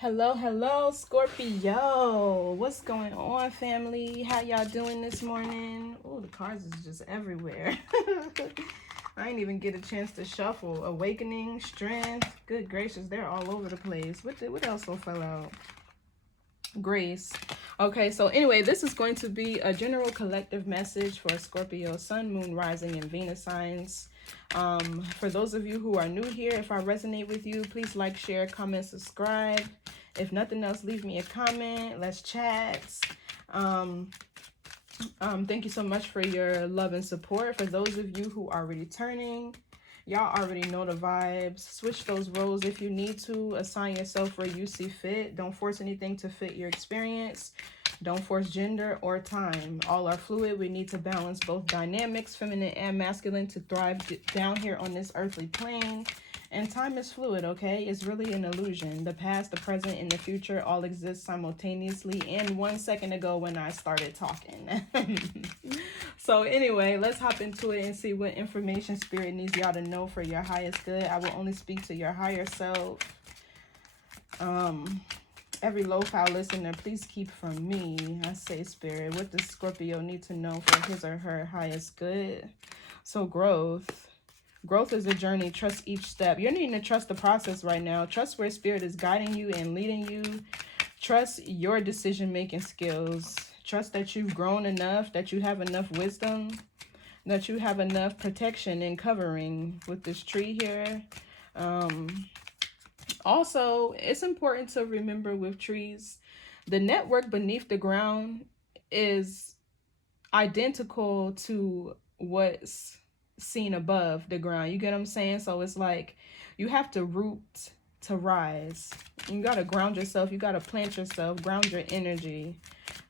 Hello, Scorpio. What's going on, family? How y'all doing this morning? Oh, the cards is just everywhere. I ain't even get a chance to shuffle. Awakening, strength. Good gracious, they're all over the place. What else fell out? Grace. Okay, so anyway, this is going to be a general collective message for Scorpio, Sun, Moon, Rising, and Venus signs. For those of you who are new here, if I resonate with you, please like, share, comment, subscribe. If nothing else, leave me a comment. Let's chat. Thank you so much for your love and support. For those of you who are returning, y'all already know the vibes. Switch those roles if you need to. Assign yourself where you see fit. Don't force anything to fit your experience. Don't force gender or time. All are fluid. We need to balance both dynamics, feminine and masculine, to thrive down here on this earthly plane. And time is fluid, okay? It's really an illusion. The past, the present, and the future all exist simultaneously. And 1 second ago when I started talking. So anyway, let's hop into it and see what information Spirit needs y'all to know for your highest good. I will only speak to your higher self. Every low-file listener, please keep from me. I say, Spirit, what does Scorpio need to know for his or her highest good? So growth. Growth is a journey. Trust each step. You're needing to trust the process right now. Trust where Spirit is guiding you and leading you. Trust your decision-making skills. Trust that you've grown enough, that you have enough wisdom, that you have enough protection and covering with this tree here. Also, it's important to remember with trees, the network beneath the ground is identical to what's seen above the ground. You get what I'm saying? So it's like you have to root to rise. You got to ground yourself. You got to plant yourself, ground your energy.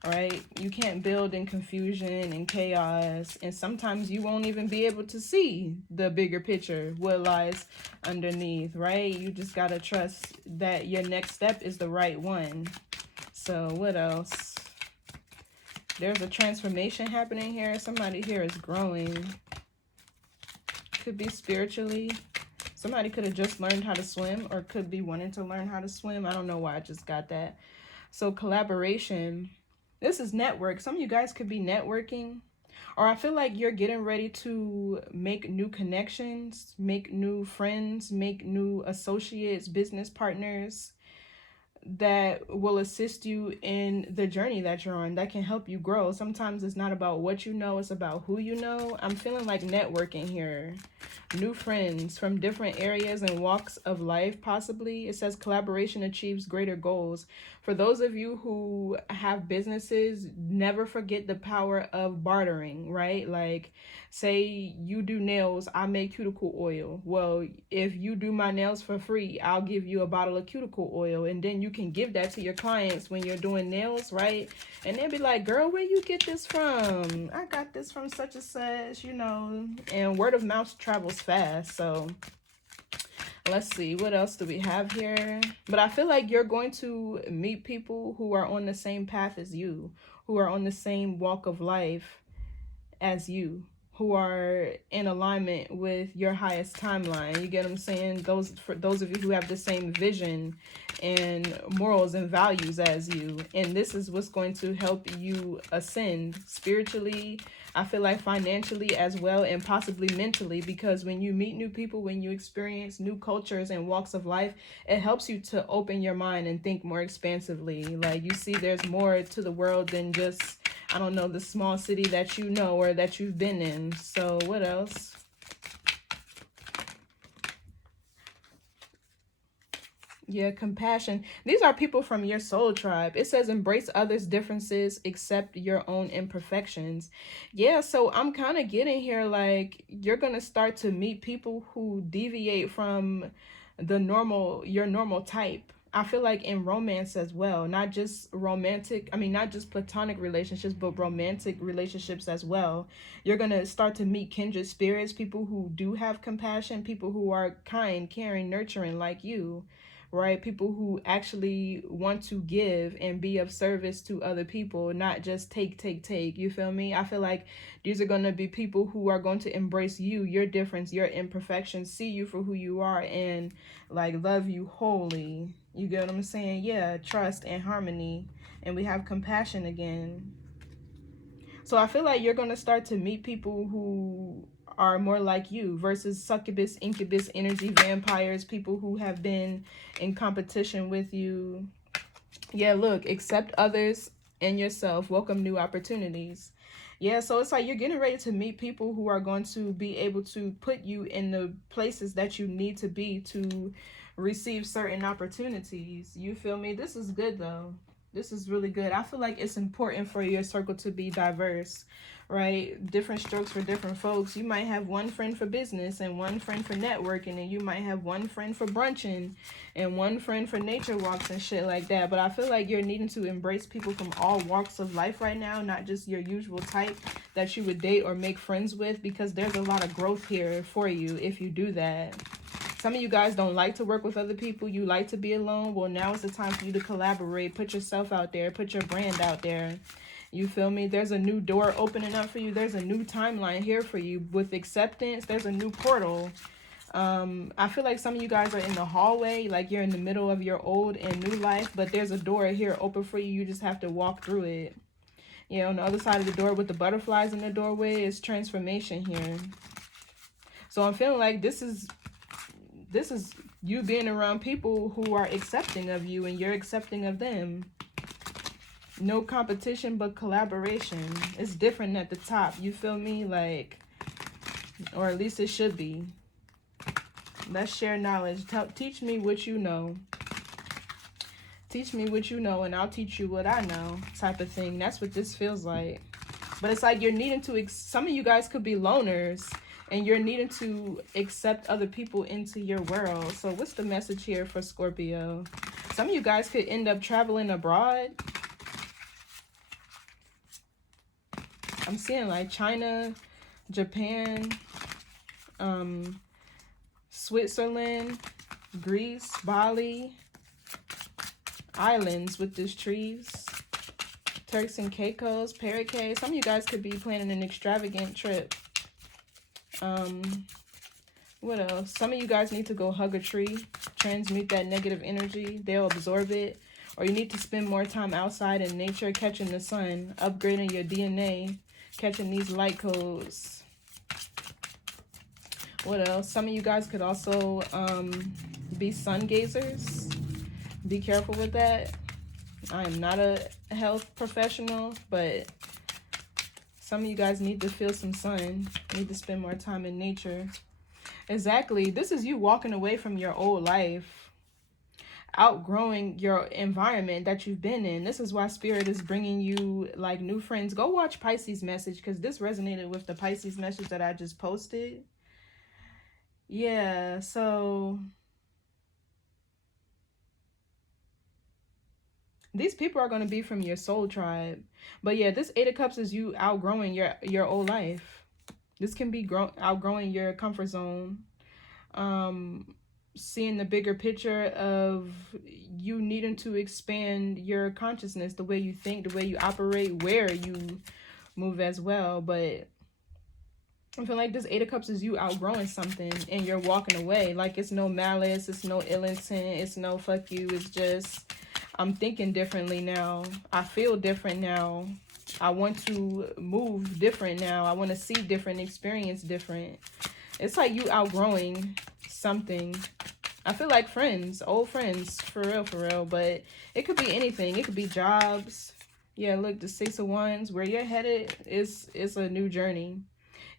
All right? You can't build in confusion and chaos. And sometimes you won't even be able to see the bigger picture, what lies underneath, right? You just got to trust that your next step is the right one. So what else? There's a transformation happening here. Somebody here is growing. Could be spiritually. Somebody could have just learned how to swim or could be wanting to learn how to swim. I don't know why I just got that. So collaboration. This is network. Some of you guys could be networking. Or I feel like you're getting ready to make new connections, make new friends, make new associates, business partners that will assist you in the journey that you're on, that can help you grow. Sometimes it's not about what you know, it's about who you know. I'm feeling like networking here. New friends from different areas and walks of life, possibly. It says collaboration achieves greater goals. For those of you who have businesses, never forget the power of bartering, right? Like, say you do nails, I make cuticle oil. Well, if you do my nails for free, I'll give you a bottle of cuticle oil, and then you can give that to your clients when you're doing nails, right? And they'll be like, girl, where you get this from? I got this from such and such, you know. And word of mouth travels fast. So let's see, what else do we have here? But I feel like you're going to meet people who are on the same path as you, who are on the same walk of life as you, who are in alignment with your highest timeline. You get what I'm saying? For those of you who have the same vision and morals and values as you. And this is what's going to help you ascend spiritually, I feel like financially as well, and possibly mentally, because when you meet new people, when you experience new cultures and walks of life, it helps you to open your mind and think more expansively. Like, you see there's more to the world than just, I don't know, the small city that you know or that you've been in. So what else? Yeah, compassion. These are people from your soul tribe. It says embrace others' differences, accept your own imperfections. Yeah, so I'm kind of getting here like you're going to start to meet people who deviate from your normal type. I feel like in romance as well, not just not just platonic relationships, but romantic relationships as well. You're going to start to meet kindred spirits, people who do have compassion, people who are kind, caring, nurturing like you. right? People who actually want to give and be of service to other people, not just take. You feel me? I feel like these are going to be people who are going to embrace you, your difference, your imperfections, see you for who you are, and like love you wholly. You get what I'm saying? Yeah, trust and harmony. And we have compassion again. So I feel like you're going to start to meet people who are more like you versus succubus, incubus energy vampires, people who have been in competition with you. Yeah, look, accept others and yourself. Welcome new opportunities. Yeah, so it's like you're getting ready to meet people who are going to be able to put you in the places that you need to be to receive certain opportunities. You feel me? This is good though. This is really good. I feel like it's important for your circle to be diverse, right? Different strokes for different folks. You might have one friend for business and one friend for networking, and you might have one friend for brunching and one friend for nature walks and shit like that. But I feel like you're needing to embrace people from all walks of life right now, not just your usual type that you would date or make friends with, because there's a lot of growth here for you if you do that. Some of you guys don't like to work with other people. You like to be alone. Well, now is the time for you to collaborate. Put yourself out there. Put your brand out there. You feel me? There's a new door opening up for you. There's a new timeline here for you. With acceptance, there's a new portal. I feel like some of you guys are in the hallway, like you're in the middle of your old and new life, but there's a door here open for you. You just have to walk through it. You know, on the other side of the door with the butterflies in the doorway is transformation here. So I'm feeling like this is you being around people who are accepting of you and you're accepting of them. No competition, but collaboration. It's different at the top. You feel me? Like, or at least it should be. Let's share knowledge. Teach me what you know. Teach me what you know and I'll teach you what I know, type of thing. That's what this feels like. But it's like you're needing to, some of you guys could be loners and you're needing to accept other people into your world. So what's the message here for Scorpio? Some of you guys could end up traveling abroad. I'm seeing like China, Japan, Switzerland, Greece, Bali, islands with these trees, Turks and Caicos, Paraguay. Some of you guys could be planning an extravagant trip. What else? Some of you guys need to go hug a tree, transmute that negative energy. They'll absorb it. Or you need to spend more time outside in nature, catching the sun, upgrading your DNA, catching these light codes. What else? Some of you guys could also be sun gazers. Be careful with that. I am not a health professional, but some of you guys need to feel some sun. Need to spend more time in nature. Exactly. This is you walking away from your old life, outgrowing your environment that you've been in. This is why Spirit is bringing you like new friends. Go watch Pisces message because this resonated with the Pisces message that I just posted. Yeah, so these people are going to be from your soul tribe. But yeah, this Eight of Cups is you outgrowing your old life. This can be outgrowing your comfort zone. Seeing the bigger picture of you needing to expand your consciousness, the way you think, the way you operate, where you move as well. But I feel like this Eight of Cups is you outgrowing something and you're walking away. Like it's no malice, it's no ill intent, it's no fuck you. It's just, I'm thinking differently now. I feel different now. I want to move different now. I want to see different, experience different. It's like you outgrowing something. I feel like friends, old friends, for real. But it could be anything. It could be jobs. Yeah, look, the Six of Wands, where you're headed is a new journey.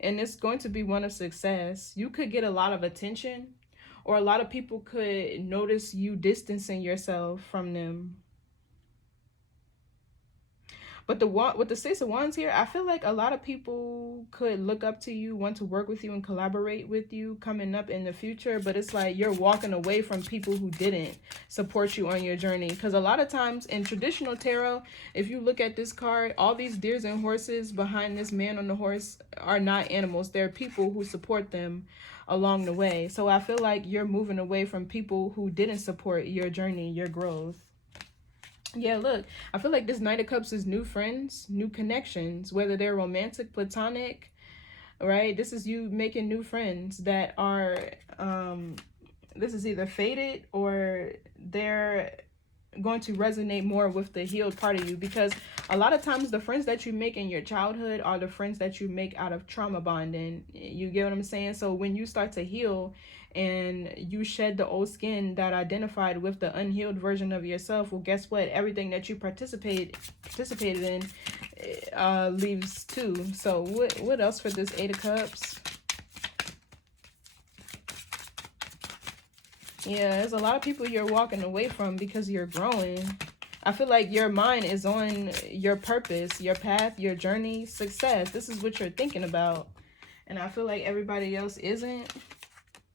And it's going to be one of success. You could get a lot of attention, or a lot of people could notice you distancing yourself from them. But with the Six of Wands here, I feel like a lot of people could look up to you, want to work with you and collaborate with you coming up in the future. But it's like you're walking away from people who didn't support you on your journey. Because a lot of times in traditional tarot, if you look at this card, all these deers and horses behind this man on the horse are not animals. They're people who support them along the way. So I feel like you're moving away from people who didn't support your journey, your growth. Yeah, look, I feel like this Knight of Cups is new friends, new connections, whether they're romantic, platonic, right? This is you making new friends that are, this is either fated or they're going to resonate more with the healed part of you, because a lot of times the friends that you make in your childhood are the friends that you make out of trauma bonding. You get what I'm saying? So when you start to heal and you shed the old skin that identified with the unhealed version of yourself, well, guess what? Everything that you participated in leaves too. So what else for this Eight of Cups? Yeah, there's a lot of people you're walking away from because you're growing. I feel like your mind is on your purpose, your path, your journey, success. This is what you're thinking about. And I feel like everybody else isn't.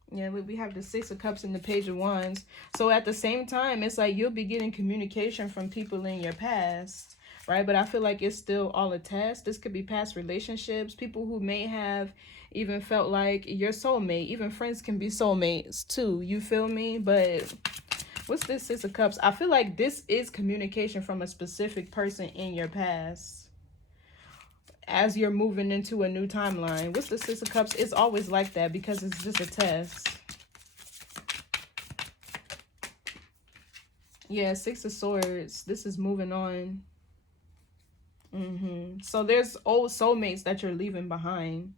Yeah, we have the Six of Cups and the Page of Wands. So at the same time, it's like you'll be getting communication from people in your past, right? But I feel like it's still all a test. This could be past relationships, people who may have even felt like your soulmate. Even friends can be soulmates too, you feel me? But what's this Six of Cups? I feel like this is communication from a specific person in your past as you're moving into a new timeline. What's the Six of Cups? It's always like that because it's just a test. Yeah, Six of Swords. This is moving on. So there's old soulmates that you're leaving behind.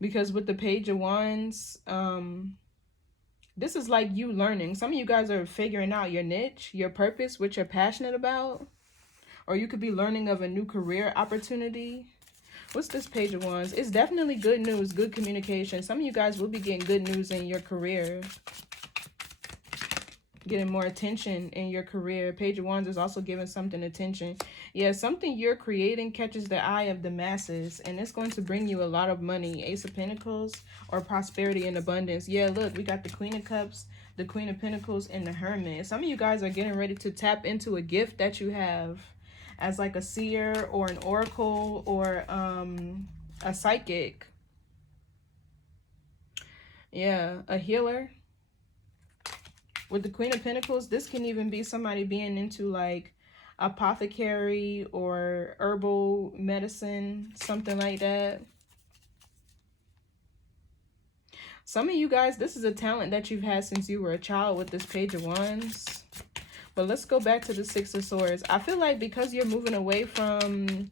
Because with the Page of Wands, this is like you learning. Some of you guys are figuring out your niche, your purpose, what you're passionate about. Or you could be learning of a new career opportunity. What's this Page of Wands? It's definitely good news, good communication. Some of you guys will be getting good news in your career. Getting more attention in your career. Page of Wands is also giving something attention. Yeah, something you're creating catches the eye of the masses, and it's going to bring you a lot of money. Ace of Pentacles or prosperity and abundance. Yeah, look, we got the Queen of Cups, the Queen of Pentacles, and the Hermit. Some of you guys are getting ready to tap into a gift that you have as like a seer or an oracle or a psychic. Yeah, a healer. With the Queen of Pentacles, this can even be somebody being into like apothecary or herbal medicine, something like that. Some of you guys, this is a talent that you've had since you were a child with this Page of Wands. But let's go back to the Six of Swords. I feel like because you're moving away from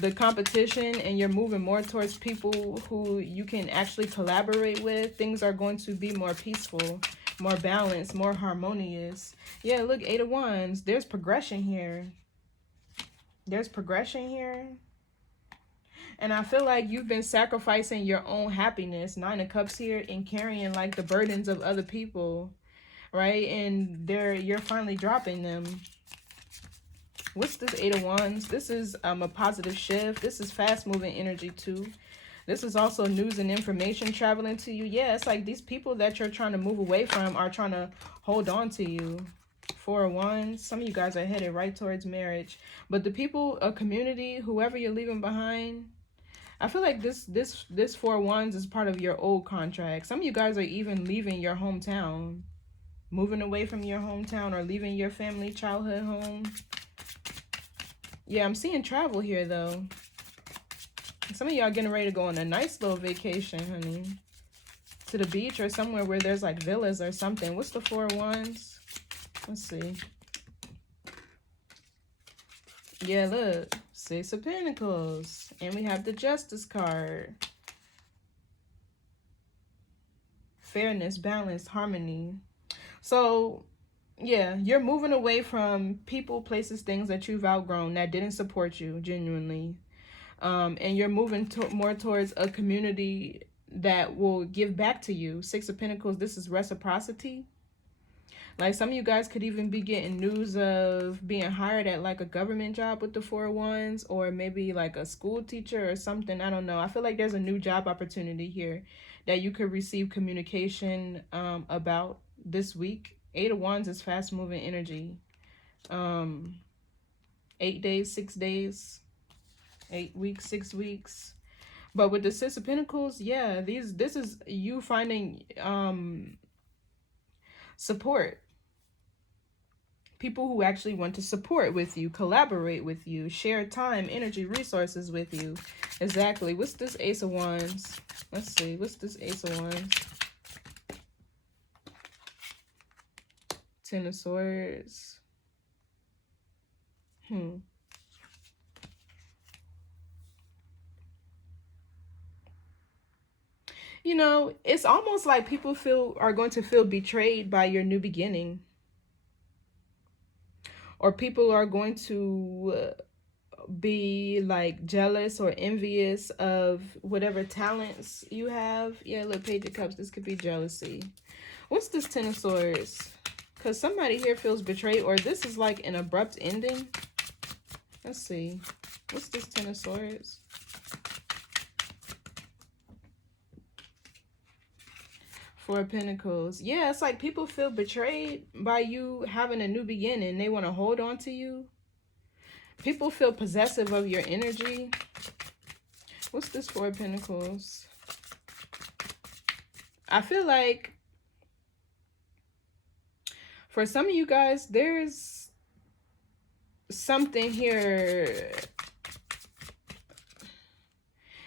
the competition and you're moving more towards people who you can actually collaborate with, things are going to be more peaceful, more balanced, more harmonious. Yeah, look, Eight of Wands. There's progression here. There's progression here. And I feel like you've been sacrificing your own happiness, Nine of Cups here, and carrying like the burdens of other people, right? And you're finally dropping them. What's this Eight of Wands? This is a positive shift. This is fast moving energy too. This is also news and information traveling to you. Yeah, it's like these people that you're trying to move away from are trying to hold on to you. Four of Wands. Some of you guys are headed right towards marriage. But the people, a community, whoever you're leaving behind, I feel like this Four of Wands is part of your old contract. Some of you guys are even leaving your hometown, moving away from your hometown or leaving your family childhood home. Yeah, I'm seeing travel here though. Some of y'all getting ready to go on a nice little vacation, honey. To the beach or somewhere where there's like villas or something. What's the Four of Wands? Let's see. Yeah, look. Six of Pentacles. And we have the Justice card. Fairness, balance, harmony. So, yeah, you're moving away from people, places, things that you've outgrown that didn't support you genuinely. And you're moving more towards a community that will give back to you. Six of Pentacles, this is reciprocity. Like some of you guys could even be getting news of being hired at like a government job with the 4 wands, or maybe like a school teacher or something. I don't know. I feel like there's a new job opportunity here that you could receive communication about this week. 8 of Wands is fast moving energy. 8 days, 6 days, 8 weeks, 6 weeks. But with the 6 of Pentacles, yeah, this is you finding support. People who actually want to support with you, collaborate with you, share time, energy, resources with you. Exactly. What's this Ace of Wands? Let's see. What's this Ace of Wands? 10 of Swords. You know, it's almost like people are going to feel betrayed by your new beginning. Or people are going to be like jealous or envious of whatever talents you have. Yeah, look, Page of Cups. This could be jealousy. What's this 10 of Swords? Because somebody here feels betrayed, or this is like an abrupt ending. Let's see. What's this 10 of Swords? 4 of Pentacles. Yeah, it's like people feel betrayed by you having a new beginning. They want to hold on to you. People feel possessive of your energy. What's this 4 of Pentacles? I feel like for some of you guys, there's something here.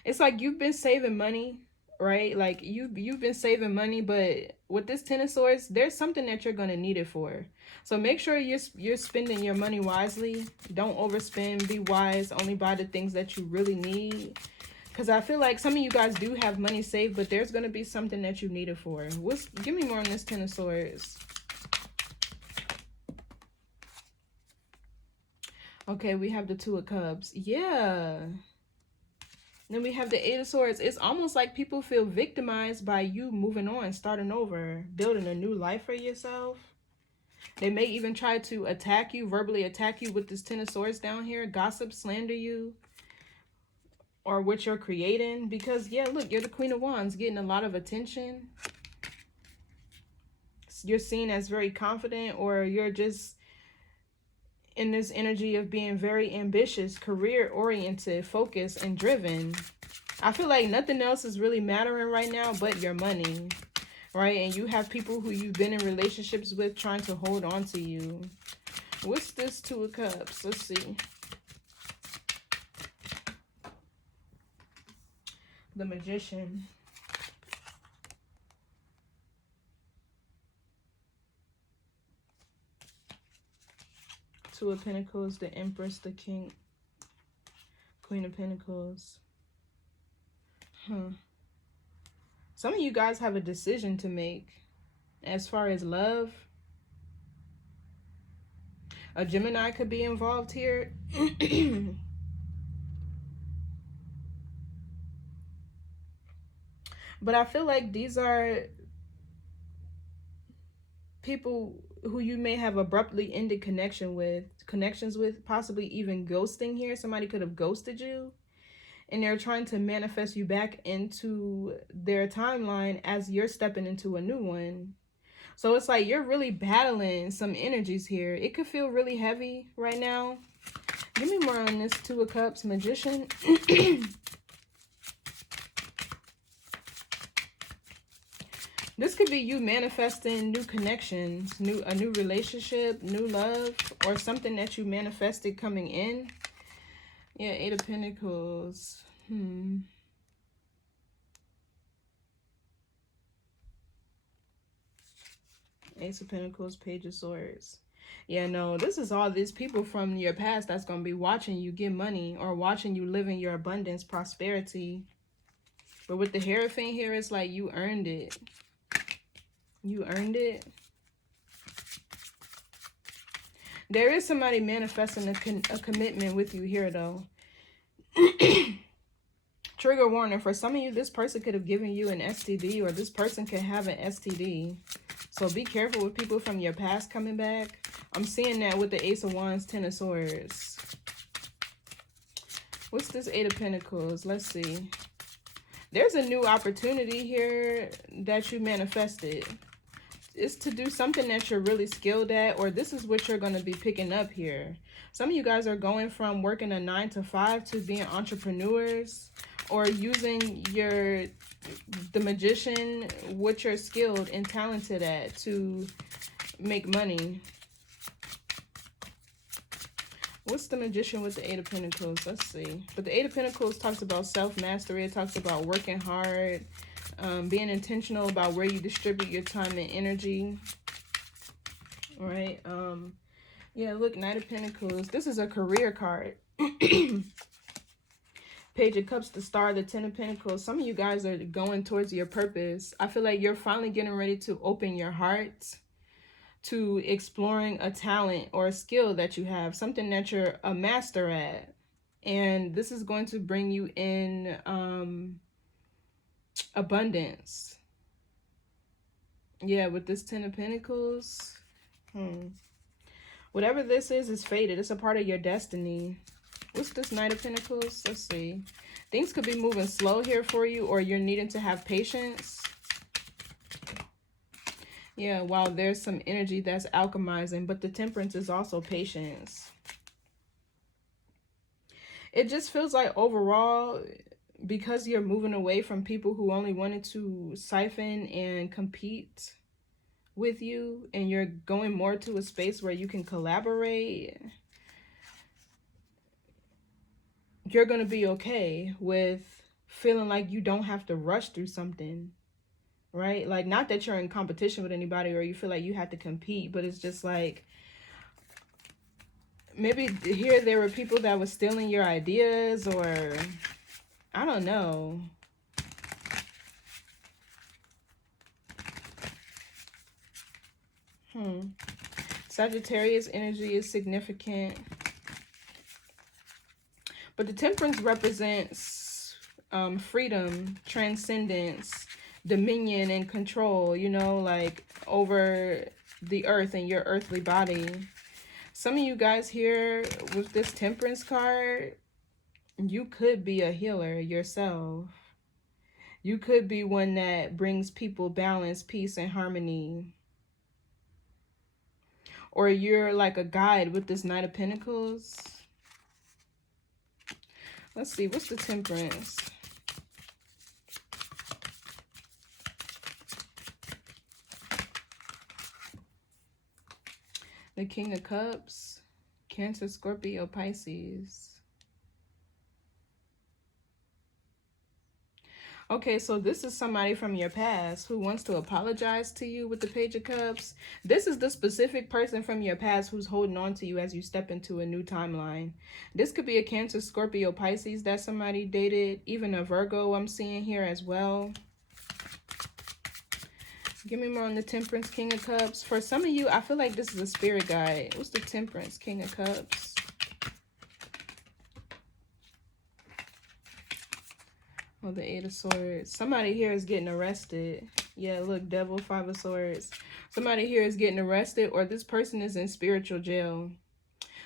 It's like you've been saving money, right? Like you've been saving money, but with this 10 of Swords, there's something that you're going to need it for. So make sure you're spending your money wisely. Don't overspend. Be wise. Only buy the things that you really need. Because I feel like some of you guys do have money saved, but there's going to be something that you need it for. Give me more on this 10 of Swords. Okay, we have the 2 of Cups. Yeah. Then we have the 8 of Swords. It's almost like people feel victimized by you moving on, starting over, building a new life for yourself. They may even try to attack you, verbally attack you with this 10 of Swords down here. Gossip, slander you, or what you're creating. Because, yeah, look, you're the Queen of Wands, getting a lot of attention. You're seen as very confident, or you're just in this energy of being very ambitious, career-oriented, focused, and driven. I feel like nothing else is really mattering right now but your money, right? And you have people who you've been in relationships with trying to hold on to you. What's this 2 of Cups? Let's see. The Magician. Two of Pentacles, the Empress, the King, Queen of Pentacles. Some of you guys have a decision to make as far as love. A Gemini could be involved here. But I feel like these are people who you may have abruptly ended connections with, possibly even ghosting here. Somebody could have ghosted you, and they're trying to manifest you back into their timeline as you're stepping into a new one. So it's like you're really battling some energies here. It could feel really heavy right now. Give me more on this 2 of Cups, Magician. This could be you manifesting new connections, a new relationship, new love, or something that you manifested coming in. Yeah, 8 of Pentacles. Ace of Pentacles, Page of Swords. Yeah, no, this is all these people from your past that's going to be watching you get money or watching you live in your abundance, prosperity. But with the Hierophant here, it's like you earned it. You earned it. There is somebody manifesting a commitment with you here, though. Trigger warning. For some of you, this person could have given you an STD, or this person could have an STD. So be careful with people from your past coming back. I'm seeing that with the Ace of Wands, Ten of Swords. What's this Eight of Pentacles? Let's see. There's a new opportunity here that you manifested. It's to do something that you're really skilled at, or this is what you're going to be picking up here. Some of you guys are going from working a 9 to 5 to being entrepreneurs, or using the magician, what you're skilled and talented at, to make money. What's the magician with the Eight of Pentacles? Let's see. But the Eight of Pentacles talks about self-mastery. It talks about working hard, being intentional about where you distribute your time and energy. All right. Yeah, look, Knight of Pentacles. This is a career card. Page of Cups, the Star, the Ten of Pentacles. Some of you guys are going towards your purpose. I feel like you're finally getting ready to open your heart to exploring a talent or a skill that you have, something that you're a master at. And this is going to bring you in abundance. Yeah, with this Ten of Pentacles. Whatever this is fated. It's a part of your destiny. What's this Knight of Pentacles? Let's see. Things could be moving slow here for you, or you're needing to have patience. Yeah, while there's some energy that's alchemizing, but the Temperance is also patience. It just feels like overall, because you're moving away from people who only wanted to siphon and compete with you, and you're going more to a space where you can collaborate, you're going to be okay with feeling like you don't have to rush through something, right? Like, not that you're in competition with anybody or you feel like you have to compete, but it's just like, maybe here there were people that were stealing your ideas, or I don't know. Sagittarius energy is significant. But the Temperance represents freedom, transcendence, dominion, and control, you know, like over the earth and your earthly body. Some of you guys here with this Temperance card, you could be a healer yourself. You could be one that brings people balance, peace, and harmony. Or you're like a guide with this Knight of Pentacles. Let's see, what's the Temperance? The King of Cups, Cancer, Scorpio, Pisces. Okay, so this is somebody from your past who wants to apologize to you with the Page of Cups. This is the specific person from your past who's holding on to you as you step into a new timeline. This could be a Cancer, Scorpio, Pisces that somebody dated. Even a Virgo I'm seeing here as well. Give me more on the Temperance, King of Cups. For some of you, I feel like this is a spirit guide. What's the Temperance, King of Cups? Oh, the Eight of Swords. Somebody here is getting arrested. Yeah, look, Devil, Five of Swords. Somebody here is getting arrested, or this person is in spiritual jail.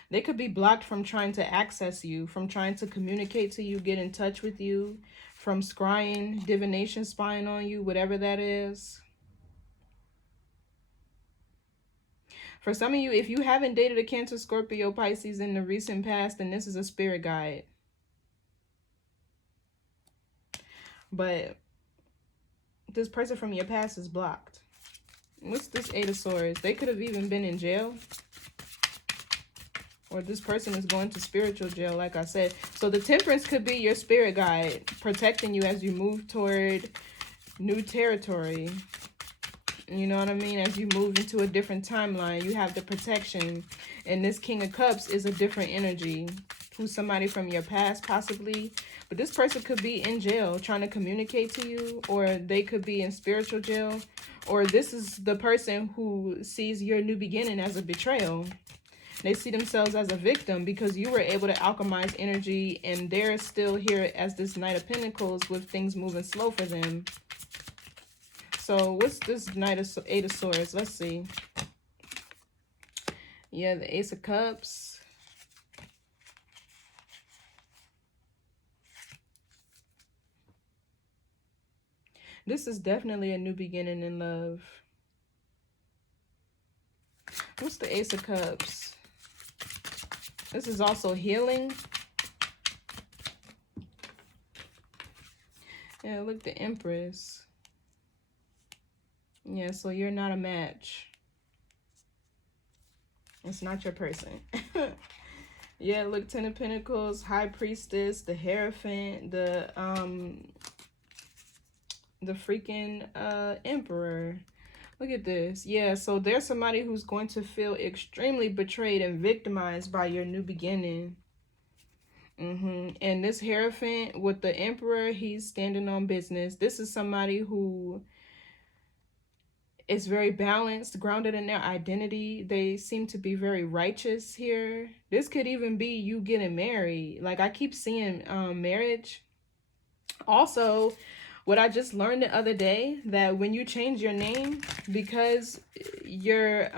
They could be blocked from trying to access you, from trying to communicate to you, get in touch with you, from scrying, divination, spying on you, whatever that is. For some of you, if you haven't dated a Cancer, Scorpio, Pisces in the recent past, then this is a spirit guide. But this person from your past is blocked. What's this Eight of Swords? They could have even been in jail. Or this person is going to spiritual jail, like I said. So the Temperance could be your spirit guide, protecting you as you move toward new territory. You know what I mean? As you move into a different timeline, you have the protection. And this King of Cups is a different energy. Who's somebody from your past, possibly. But this person could be in jail trying to communicate to you, or they could be in spiritual jail, or this is the person who sees your new beginning as a betrayal. They see themselves as a victim because you were able to alchemize energy, and they're still here as this Knight of Pentacles with things moving slow for them. So what's this Eight of Swords? Let's see. Yeah, the Ace of Cups. This is definitely a new beginning in love. What's the Ace of Cups? This is also healing. Yeah, look, the Empress. Yeah, so you're not a match. It's not your person. Yeah, look, Ten of Pentacles, High Priestess, the Hierophant, the freaking Emperor. Look at this. Yeah, so there's somebody who's going to feel extremely betrayed and victimized by your new beginning. And this Hierophant with the Emperor, he's standing on business. This is somebody who is very balanced, grounded in their identity. They seem to be very righteous here. This could even be you getting married. Like, I keep seeing marriage. Also, what I just learned the other day, that when you change your name, because your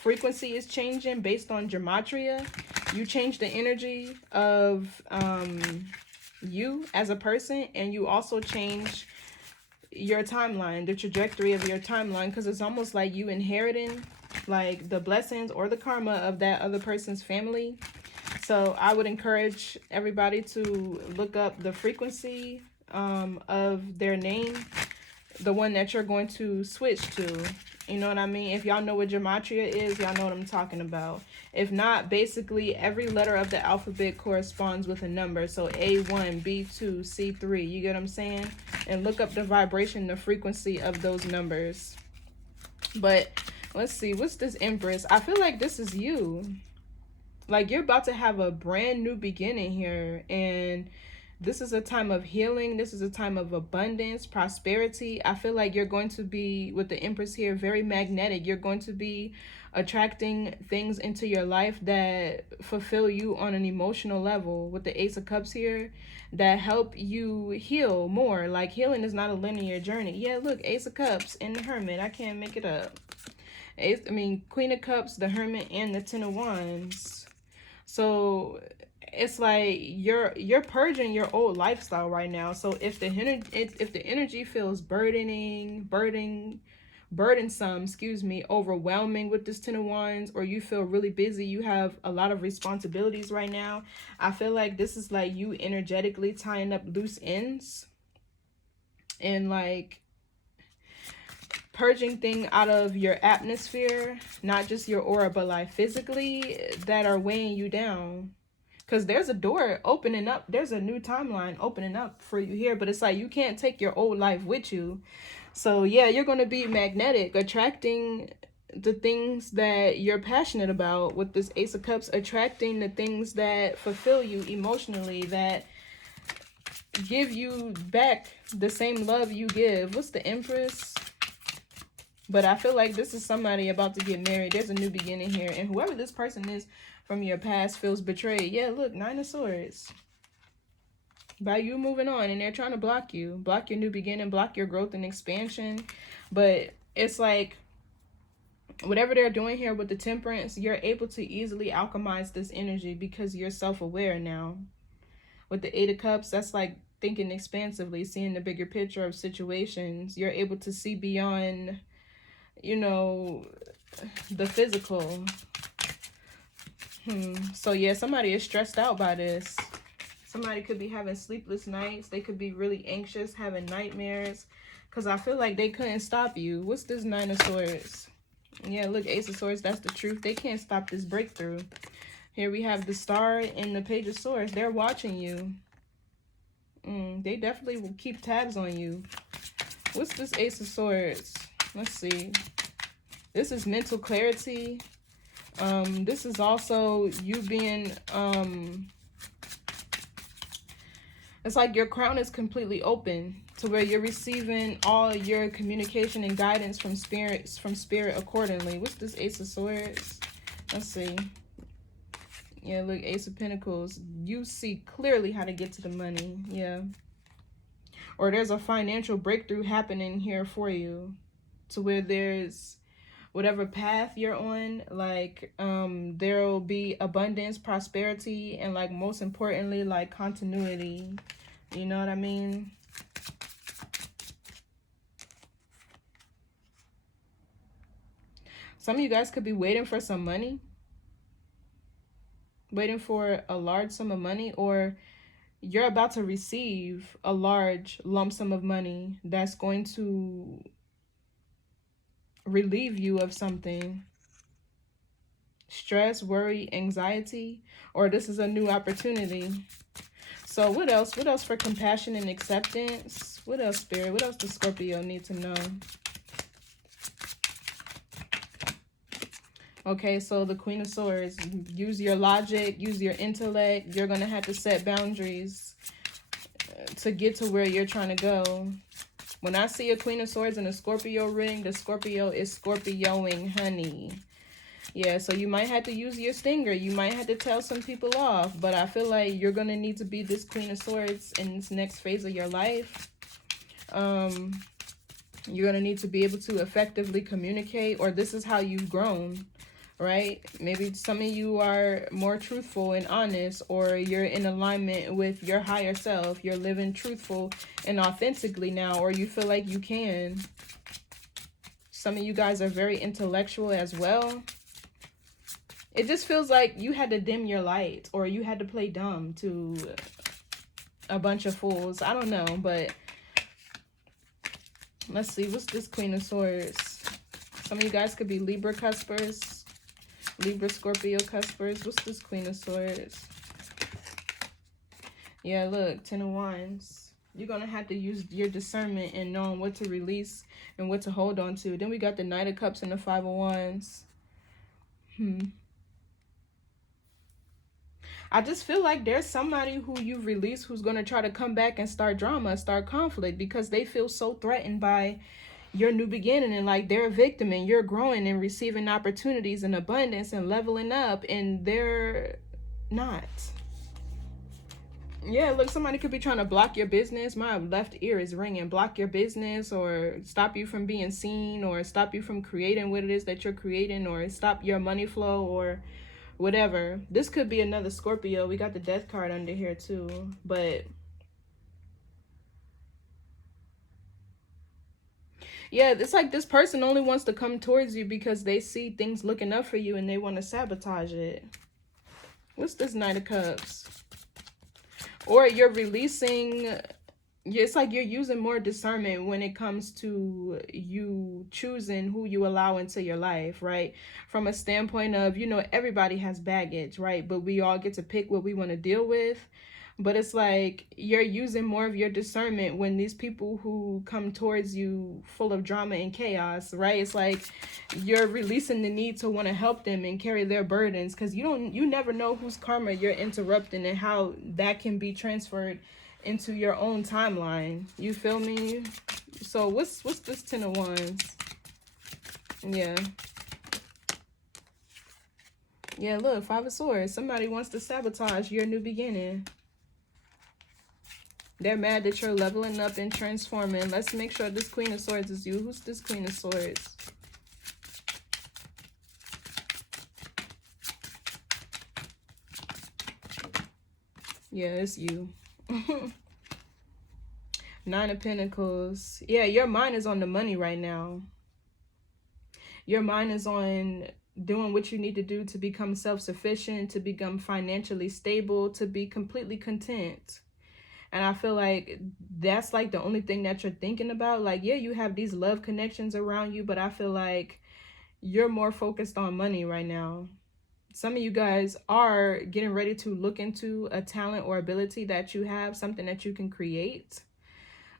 frequency is changing based on gematria, you change the energy of you as a person, and you also change your timeline, the trajectory of your timeline, because it's almost like you inheriting like the blessings or the karma of that other person's family. So I would encourage everybody to look up the frequency of their name, the one that you're going to switch to. You know what I mean? If y'all know what gematria is, y'all know what I'm talking about. If not, basically every letter of the alphabet corresponds with a number. So A1, B2, C3, you get what I'm saying? And look up the vibration, the frequency of those numbers. But let's see, what's this Empress? I feel like this is you. Like, you're about to have a brand new beginning here, and this is a time of healing. This is a time of abundance, prosperity. I feel like you're going to be, with the Empress here, very magnetic. You're going to be attracting things into your life that fulfill you on an emotional level, with the Ace of Cups here, that help you heal more. Like, healing is not a linear journey. Yeah, look, Ace of Cups and the Hermit. I can't make it up. Queen of Cups, the Hermit, and the Ten of Wands. So it's like you're purging your old lifestyle right now. So if the energy feels burdensome, overwhelming with this Ten of Wands, or you feel really busy, you have a lot of responsibilities right now, I feel like this is like you energetically tying up loose ends and like purging things out of your atmosphere, not just your aura, but like physically, that are weighing you down. Because there's a door opening up. There's a new timeline opening up for you here. But it's like you can't take your old life with you. So yeah, you're going to be magnetic, attracting the things that you're passionate about with this Ace of Cups, attracting the things that fulfill you emotionally, that give you back the same love you give. What's the Empress? But I feel like this is somebody about to get married. There's a new beginning here. And whoever this person is from your past feels betrayed. Yeah, look, Nine of Swords. By you moving on, and they're trying to block you. Block your new beginning, block your growth and expansion. But it's like, whatever they're doing here with the Temperance, you're able to easily alchemize this energy because you're self-aware now. With the Eight of Cups, that's like thinking expansively, seeing the bigger picture of situations. You're able to see beyond, you know, the physical. So yeah, somebody is stressed out by this. Somebody could be having sleepless nights. They could be really anxious, having nightmares, because I feel like they couldn't stop you. What's this Nine of Swords? Yeah, look, Ace of Swords, that's the truth. They can't stop this breakthrough. Here we have the Star and the Page of Swords. They're watching you. They definitely will keep tabs on you. What's this Ace of Swords? Let's see. This is mental clarity. This is also you being, it's like your crown is completely open to where you're receiving all your communication and guidance from spirit accordingly. What's this Ace of Swords? Let's see. Yeah, look, Ace of Pentacles. You see clearly how to get to the money. Yeah. or there's a financial breakthrough happening here for you, to where there's whatever path you're on, like there'll be abundance, prosperity, and like most importantly, like continuity. You know what I mean? Some of you guys could be waiting for some money, waiting for a large sum of money, or you're about to receive a large lump sum of money that's going to relieve you of something. Stress, worry, anxiety, or this is a new opportunity. So what else? What else for compassion and acceptance? What else, Spirit? What else does Scorpio need to know? Okay, so the Queen of Swords. Use your logic, use your intellect. You're going to have to set boundaries to get to where you're trying to go. When I see a Queen of Swords and a Scorpio ring, the Scorpio is Scorpioing, honey. Yeah, so you might have to use your stinger. You might have to tell some people off. But I feel like you're going to need to be this Queen of Swords in this next phase of your life. You're going to need to be able to effectively communicate, or this is how you've grown, right? Maybe some of you are more truthful and honest, or you're in alignment with your higher self. You're living truthful and authentically now, or you feel like you can. Some of you guys are very intellectual as well. It just feels like you had to dim your light, or you had to play dumb to a bunch of fools. I don't know, but let's see. What's this Queen of Swords? Some of you guys could be Libra cuspers. Libra, Scorpio cuspers. What's this Queen of Swords? Yeah, look, Ten of Wands. You're going to have to use your discernment and knowing what to release and what to hold on to. Then we got the Knight of Cups and the Five of Wands. I just feel like there's somebody who you've released who's going to try to come back and start drama, start conflict, because they feel so threatened by your new beginning, and like they're a victim and you're growing and receiving opportunities and abundance and leveling up, and they're not. Yeah, look, somebody could be trying to block your business. My left ear is ringing. Block your business, or stop you from being seen, or stop you from creating what it is that you're creating, or stop your money flow, or whatever. This could be another Scorpio. We got the Death card under here too. But yeah, it's like this person only wants to come towards you because they see things looking up for you and they want to sabotage it. What's this Knight of Cups? Or you're releasing... It's like you're using more discernment when it comes to you choosing who you allow into your life, right? From a standpoint of, you know, everybody has baggage, right? But we all get to pick what we want to deal with. But it's like you're using more of your discernment when these people who come towards you full of drama and chaos, right? It's like you're releasing the need to want to help them and carry their burdens, because you never know whose karma you're interrupting and how that can be transferred into your own timeline. You feel me? So what's this Ten of Wands? Yeah, look, Five of Swords. Somebody wants to sabotage your new beginning. They're mad that you're leveling up and transforming. Let's make sure this Queen of Swords is you. Who's this Queen of Swords? Yeah, it's you. Nine of Pentacles. Yeah, your mind is on the money right now. Your mind is on doing what you need to do to become self-sufficient, to become financially stable, to be completely content. And I feel like that's like the only thing that you're thinking about. Like, yeah, you have these love connections around you, but I feel like you're more focused on money right now. Some of you guys are getting ready to look into a talent or ability that you have, something that you can create.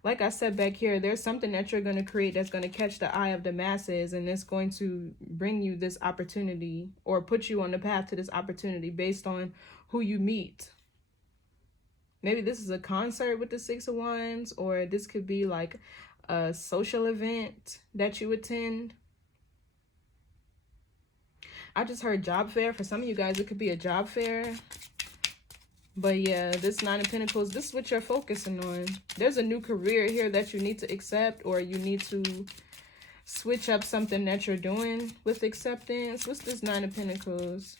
Like I said back here, there's something that you're going to create that's going to catch the eye of the masses, and it's going to bring you this opportunity or put you on the path to this opportunity based on who you meet. Maybe this is a concert with the Six of Wands, or this could be like a social event that you attend. I just heard job fair. For some of you guys, it could be a job fair. But yeah, this Nine of Pentacles, this is what you're focusing on. There's a new career here that you need to accept, or you need to switch up something that you're doing with acceptance. What's this Nine of Pentacles?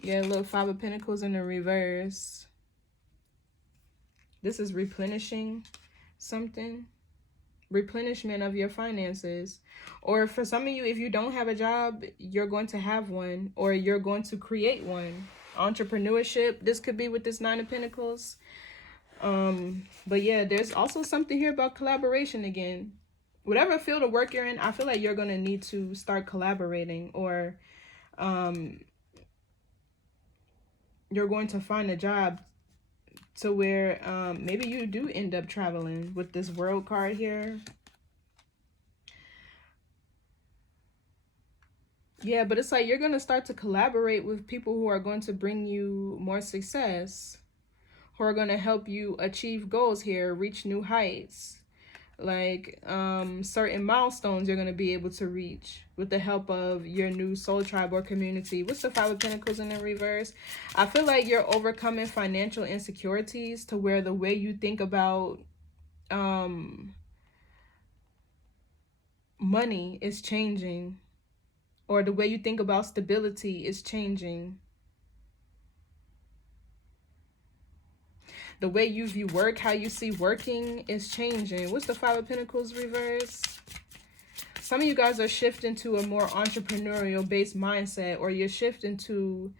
Yeah, look, Five of Pentacles in the reverse. This is replenishing something. Replenishment of your finances. Or for some of you, if you don't have a job, you're going to have one, or you're going to create one. Entrepreneurship, this could be with this Nine of Pentacles. But yeah, there's also something here about collaboration again. Whatever field of work you're in, I feel like you're going to need to start collaborating, or you're going to find a job to where maybe you do end up traveling with this World card here. Yeah, but it's like you're going to start to collaborate with people who are going to bring you more success, who are going to help you achieve goals here, reach new heights. Like certain milestones you're going to be able to reach with the help of your new soul tribe or community. What's the Five of Pentacles in the reverse? I feel like you're overcoming financial insecurities to where the way you think about money is changing, or the way you think about stability is changing. The way you view work, how you see working is changing. What's the Five of Pentacles reverse? Some of you guys are shifting to a more entrepreneurial based mindset, or you're shifting to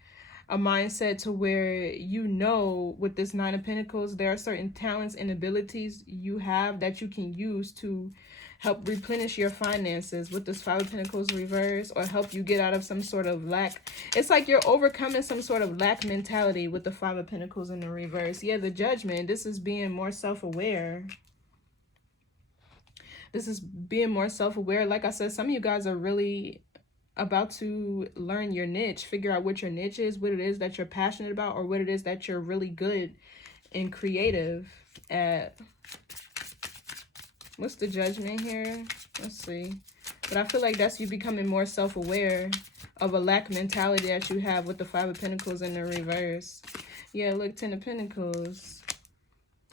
a mindset to where you know with this Nine of Pentacles, there are certain talents and abilities you have that you can use to help replenish your finances with this Five of Pentacles reverse, or help you get out of some sort of lack. It's like you're overcoming some sort of lack mentality with the Five of Pentacles in the reverse. Yeah, the Judgment. This is being more self-aware. This is being more self-aware. Like I said, some of you guys are really about to learn your niche, figure out what your niche is, what it is that you're passionate about, or what it is that you're really good and creative at. What's the Judgment here? Let's see. But I feel like that's you becoming more self-aware of a lack mentality that you have with the Five of Pentacles in the reverse. Yeah, look, Ten of Pentacles.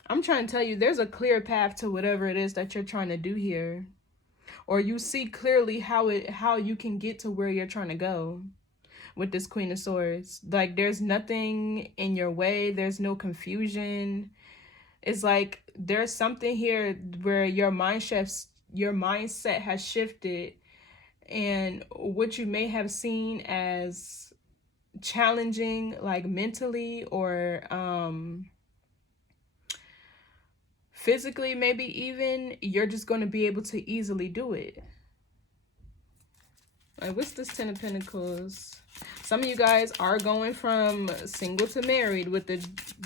I'm trying to tell you, there's a clear path to whatever it is that you're trying to do here. Or you see clearly how you can get to where you're trying to go with this Queen of Swords. Like, there's nothing in your way. There's no confusion. It's like there's something here where your mindset has shifted, and what you may have seen as challenging, like mentally or physically, maybe even, you're just going to be able to easily do it. Like, what's this Ten of Pentacles? Some of you guys are going from single to married with the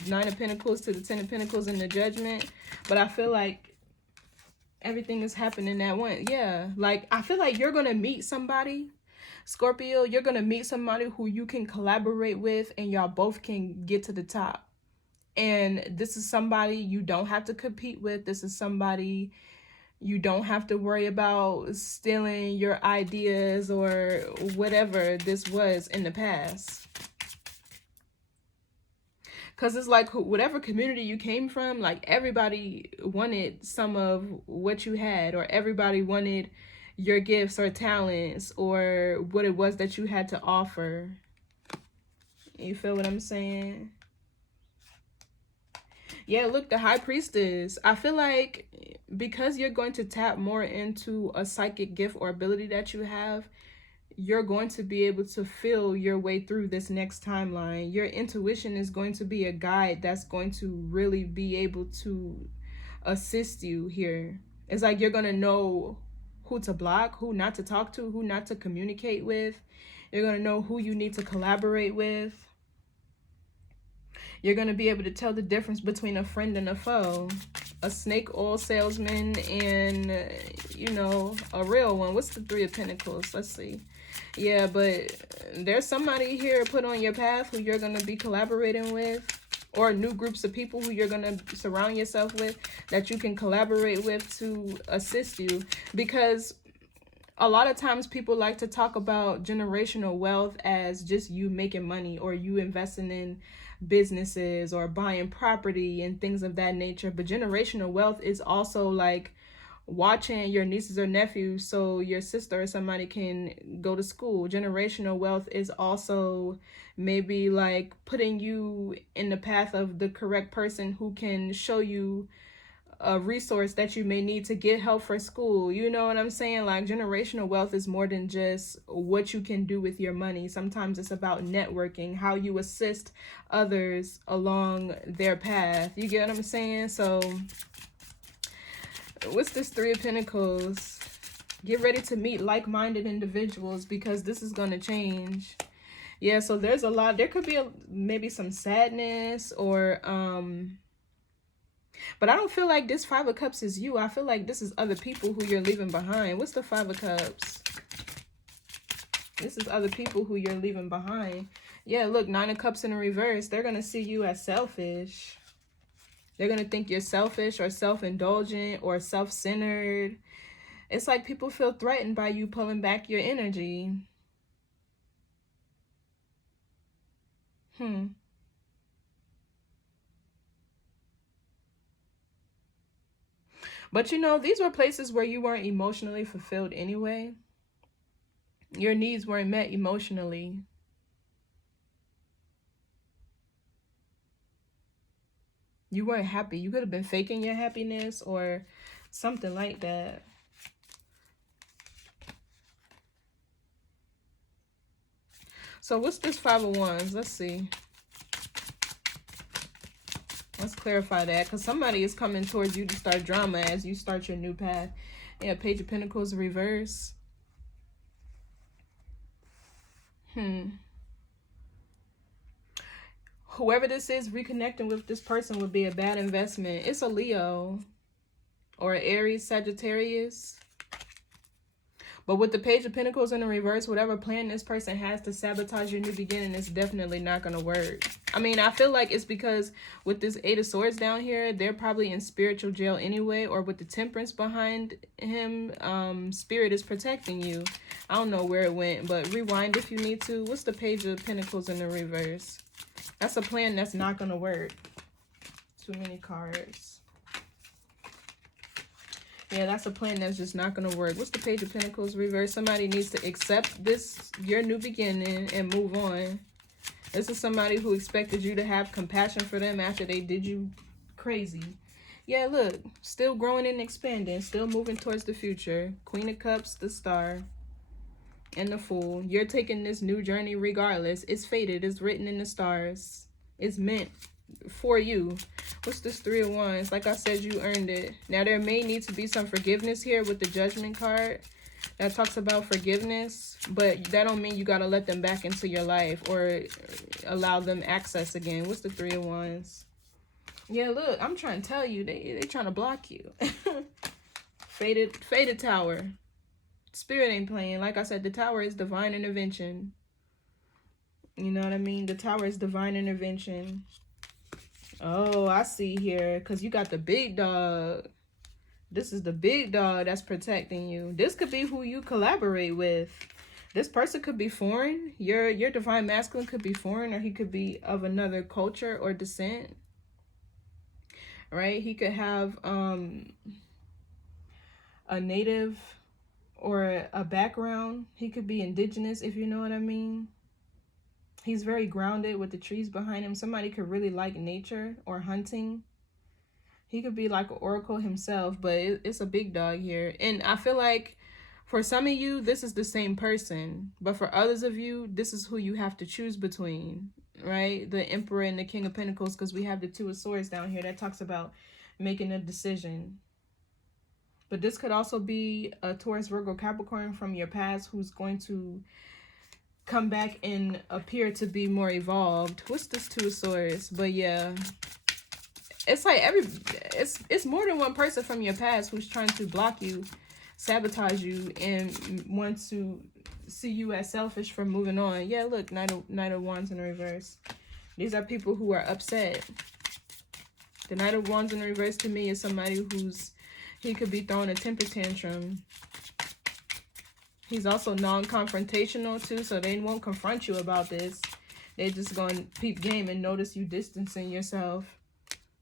Nine of Pentacles to the Ten of Pentacles in the Judgment. But I feel like everything is happening at once. Yeah, like I feel like you're going to meet somebody, Scorpio. You're going to meet somebody who you can collaborate with, and y'all both can get to the top. And this is somebody you don't have to compete with. This is somebody you don't have to worry about stealing your ideas or whatever this was in the past. Because it's like whatever community you came from, like everybody wanted some of what you had, or everybody wanted your gifts or talents or what it was that you had to offer. You feel what I'm saying? Yeah, look, the High Priestess. I feel like because you're going to tap more into a psychic gift or ability that you have, you're going to be able to feel your way through this next timeline. Your intuition is going to be a guide that's going to really be able to assist you here. It's like you're going to know who to block, who not to talk to, who not to communicate with. You're going to know who you need to collaborate with. You're going to be able to tell the difference between a friend and a foe. A snake oil salesman and, you know, a real one. What's the Three of Pentacles? Let's see. Yeah, but there's somebody here put on your path who you're going to be collaborating with. Or new groups of people who you're going to surround yourself with that you can collaborate with to assist you. Because a lot of times people like to talk about generational wealth as just you making money or you investing in businesses or buying property and things of that nature. But generational wealth is also like watching your nieces or nephews so your sister or somebody can go to school. Generational wealth is also maybe like putting you in the path of the correct person who can show you a resource that you may need to get help for school. You know what I'm saying? Like, generational wealth is more than just what you can do with your money. Sometimes it's about networking, how you assist others along their path. You get what I'm saying? So what's this Three of Pentacles? Get ready to meet like-minded individuals because this is going to change. Yeah, so there's a lot. There could be maybe some sadness or but I don't feel like this Five of Cups is you. I feel like this is other people who you're leaving behind. What's the Five of Cups? This is other people who you're leaving behind. Yeah, look, Nine of Cups in the reverse. They're going to see you as selfish. They're going to think you're selfish or self-indulgent or self-centered. It's like people feel threatened by you pulling back your energy. But you know, these were places where you weren't emotionally fulfilled anyway. Your needs weren't met emotionally. You weren't happy. You could have been faking your happiness or something like that. So what's this Five of Wands? Let's see. Let's clarify that, because somebody is coming towards you to start drama as you start your new path. Yeah, Page of Pentacles reverse. Whoever this is, reconnecting with this person would be a bad investment. It's a Leo or an Aries, Sagittarius. But with the Page of Pentacles in the reverse, whatever plan this person has to sabotage your new beginning is definitely not going to work. I mean, I feel like it's because with this Eight of Swords down here, they're probably in spiritual jail anyway, or with the Temperance behind him, Spirit is protecting you. I don't know where it went, but rewind if you need to. What's the Page of Pentacles in the reverse? That's a plan that's not going to work. Too many cards. Yeah, that's a plan that's just not going to work. What's the Page of Pentacles reverse? Somebody needs to accept this, your new beginning, and move on. This is somebody who expected you to have compassion for them after they did you crazy. Yeah, look, still growing and expanding, still moving towards the future. Queen of Cups, the Star, and the Fool. You're taking this new journey regardless. It's fated. It's written in the stars. It's meant for you. What's this Three of Wands? Like I said, you earned it. Now, there may need to be some forgiveness here with the Judgment card. That talks about forgiveness, but that don't mean you got to let them back into your life or allow them access again. What's the Three of Wands? Yeah, look, I'm trying to tell you, they trying to block you. Faded Tower. Spirit ain't playing. Like I said, the Tower is divine intervention. You know what I mean? The Tower is divine intervention. Oh, I see here, because you got the big dog. This is the big dog that's protecting you. This could be who you collaborate with. This person could be foreign. Your divine masculine could be foreign, or he could be of another culture or descent. Right? He could have a native or a background. He could be indigenous, if you know what I mean. He's very grounded with the trees behind him. Somebody could really like nature or hunting. He could be like an oracle himself, but it's a big dog here. And I feel like for some of you, this is the same person. But for others of you, this is who you have to choose between, right? The Emperor and the King of Pentacles, because we have the Two of Swords down here that talks about making a decision. But this could also be a Taurus, Virgo, Capricorn from your past who's going to come back and appear to be more evolved. What's this Two of Swords? But yeah, it's like it's more than one person from your past who's trying to block you, sabotage you, and want to see you as selfish for moving on. Yeah, look, Knight of Wands in the reverse. These are people who are upset. The Knight of Wands in the reverse to me is somebody he could be throwing a temper tantrum. He's also non-confrontational too, so they won't confront you about this. They're just going to peep game and notice you distancing yourself.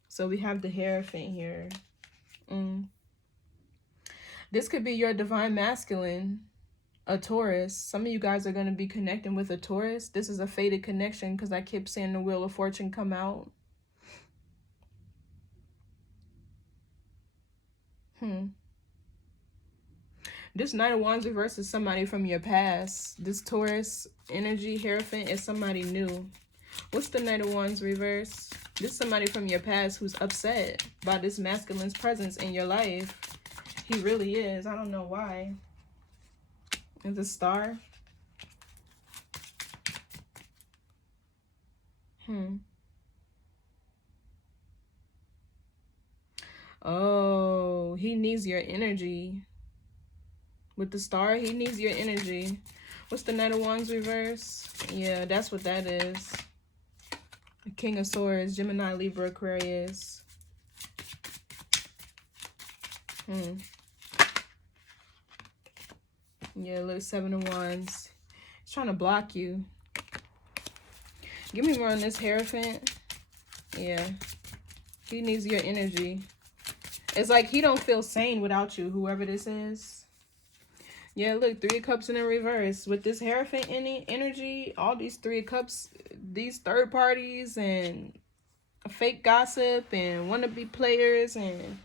So we have the Hierophant here. This could be your divine masculine, a Taurus. Some of you guys are going to be connecting with a Taurus. This is a fated connection because I keep seeing the Wheel of Fortune come out. This Knight of Wands reverse is somebody from your past. This Taurus energy Hierophant is somebody new. What's the Knight of Wands reverse? This is somebody from your past who's upset by this masculine's presence in your life. He really is. I don't know why. And the Star. Oh, he needs your energy. With the Star, he needs your energy. What's the Knight of Wands reverse? Yeah, that's what that is. The King of Swords, Gemini, Libra, Aquarius. Yeah, look, Seven of Wands. He's trying to block you. Give me more on this Hierophant. Yeah. He needs your energy. It's like he don't feel sane without you, whoever this is. Yeah, look, Three of Cups in the reverse. With this Hierophant energy, all these Three of Cups, these third parties and fake gossip and wannabe players and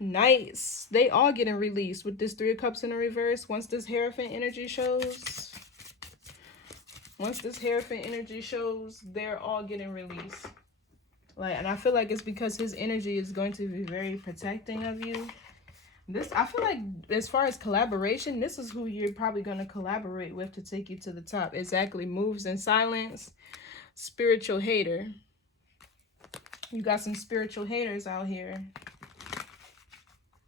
knights, they all getting released with this Three of Cups in the reverse. Once this Hierophant energy shows, they're all getting released. Like, and I feel like it's because his energy is going to be very protecting of you. I feel like as far as collaboration, this is who you're probably going to collaborate with to take you to the top. Exactly. Moves in silence. Spiritual hater. You got some spiritual haters out here.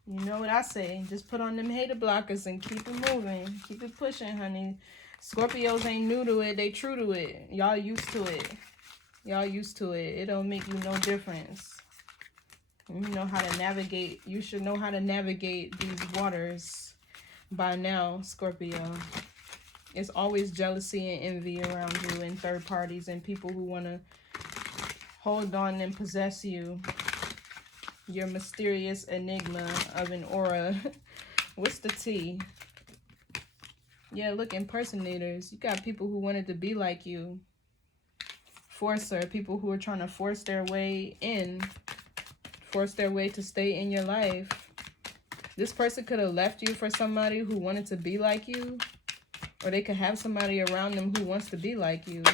You know what I say. Just put on them hater blockers and keep it moving. Keep it pushing, honey. Scorpios ain't new to it. They true to it. Y'all used to it. Y'all used to it. It don't make you no difference. You know how to navigate. You should know how to navigate these waters by now, Scorpio. It's always jealousy and envy around you and third parties and people who want to hold on and possess you. Your mysterious enigma of an aura. What's the T? Yeah, look, impersonators. You got people who wanted to be like you. Forcer, people who are trying to force their way in. Force their way to stay in your life. This person could have left you for somebody who wanted to be like you. Or they could have somebody around them who wants to be like you.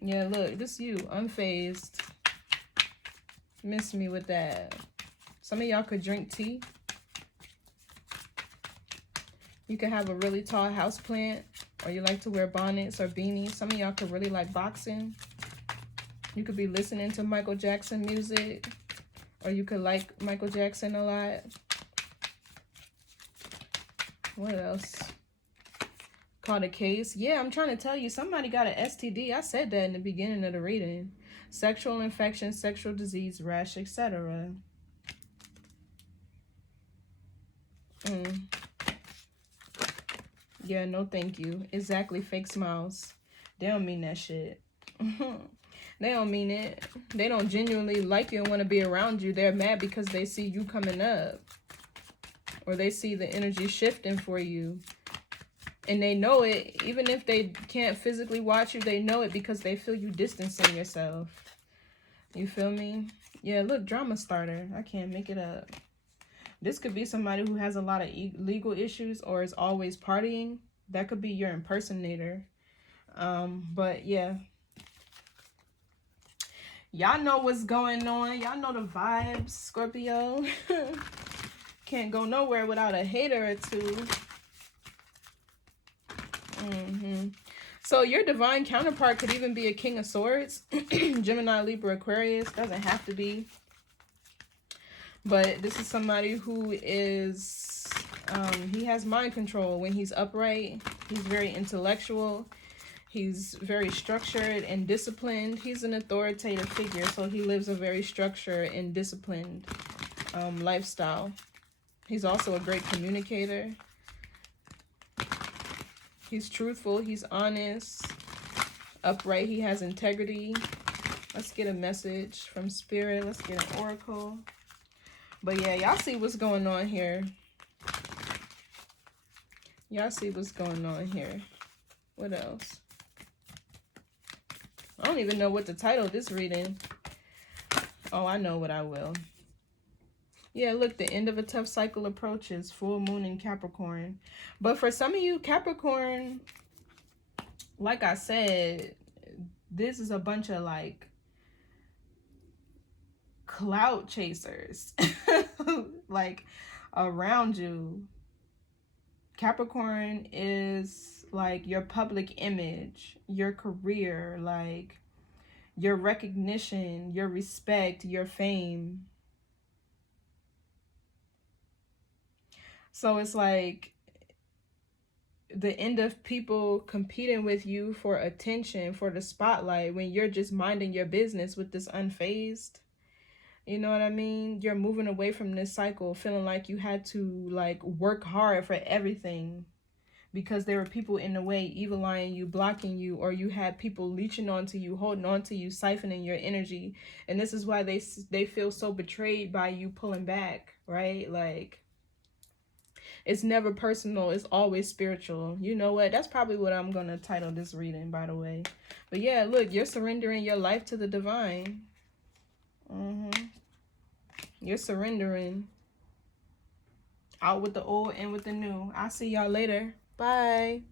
Yeah, look, this is you, unfazed. Miss me with that. Some of y'all could drink tea. You could have a really tall houseplant. Or you like to wear bonnets or beanies. Some of y'all could really like boxing. You could be listening to Michael Jackson music. Or you could like Michael Jackson a lot. What else? Caught a case. Yeah, I'm trying to tell you, somebody got an STD. I said that in the beginning of the reading. Sexual infection, sexual disease, rash, etc. Yeah, no thank you. Exactly, fake smiles. They don't mean that shit. They don't mean it. They don't genuinely like you and want to be around you. They're mad because they see you coming up. Or they see the energy shifting for you. And they know it. Even if they can't physically watch you, they know it because they feel you distancing yourself. You feel me? Yeah, look, drama starter. I can't make it up. This could be somebody who has a lot of legal issues or is always partying. That could be your impersonator. But yeah. Y'all know what's going on. Y'all know the vibes, Scorpio. Can't go nowhere without a hater or two. So your divine counterpart could even be a King of Swords. Gemini, Libra, Aquarius. Doesn't have to be. But this is somebody who is, he has mind control when he's upright. He's very intellectual. He's very structured and disciplined. He's an authoritative figure, so he lives a very structured and disciplined lifestyle. He's also a great communicator. He's truthful. He's honest. Upright. He has integrity. Let's get a message from Spirit. Let's get an oracle. But yeah, y'all see what's going on here. Y'all see what's going on here. What else? I don't even know what to title this reading. Oh, I know what I will. Yeah, look, the end of a tough cycle approaches. Full moon in Capricorn. But for some of you, Capricorn, like I said, this is a bunch of like clout chasers like around you. Capricorn is like your public image, your career, like your recognition, your respect, your fame. So it's like the end of people competing with you for attention, for the spotlight, when you're just minding your business with this unfazed. You know what I mean? You're moving away from this cycle, feeling like you had to like work hard for everything because there were people in the way, evil eyeing you, blocking you, or you had people leeching onto you, holding on to you, siphoning your energy. And this is why they feel so betrayed by you pulling back, right? Like, it's never personal. It's always spiritual. You know what? That's probably what I'm going to title this reading, by the way. But yeah, look, you're surrendering your life to the divine. You're surrendering. Out with the old, in with the new. I'll see y'all later. Bye.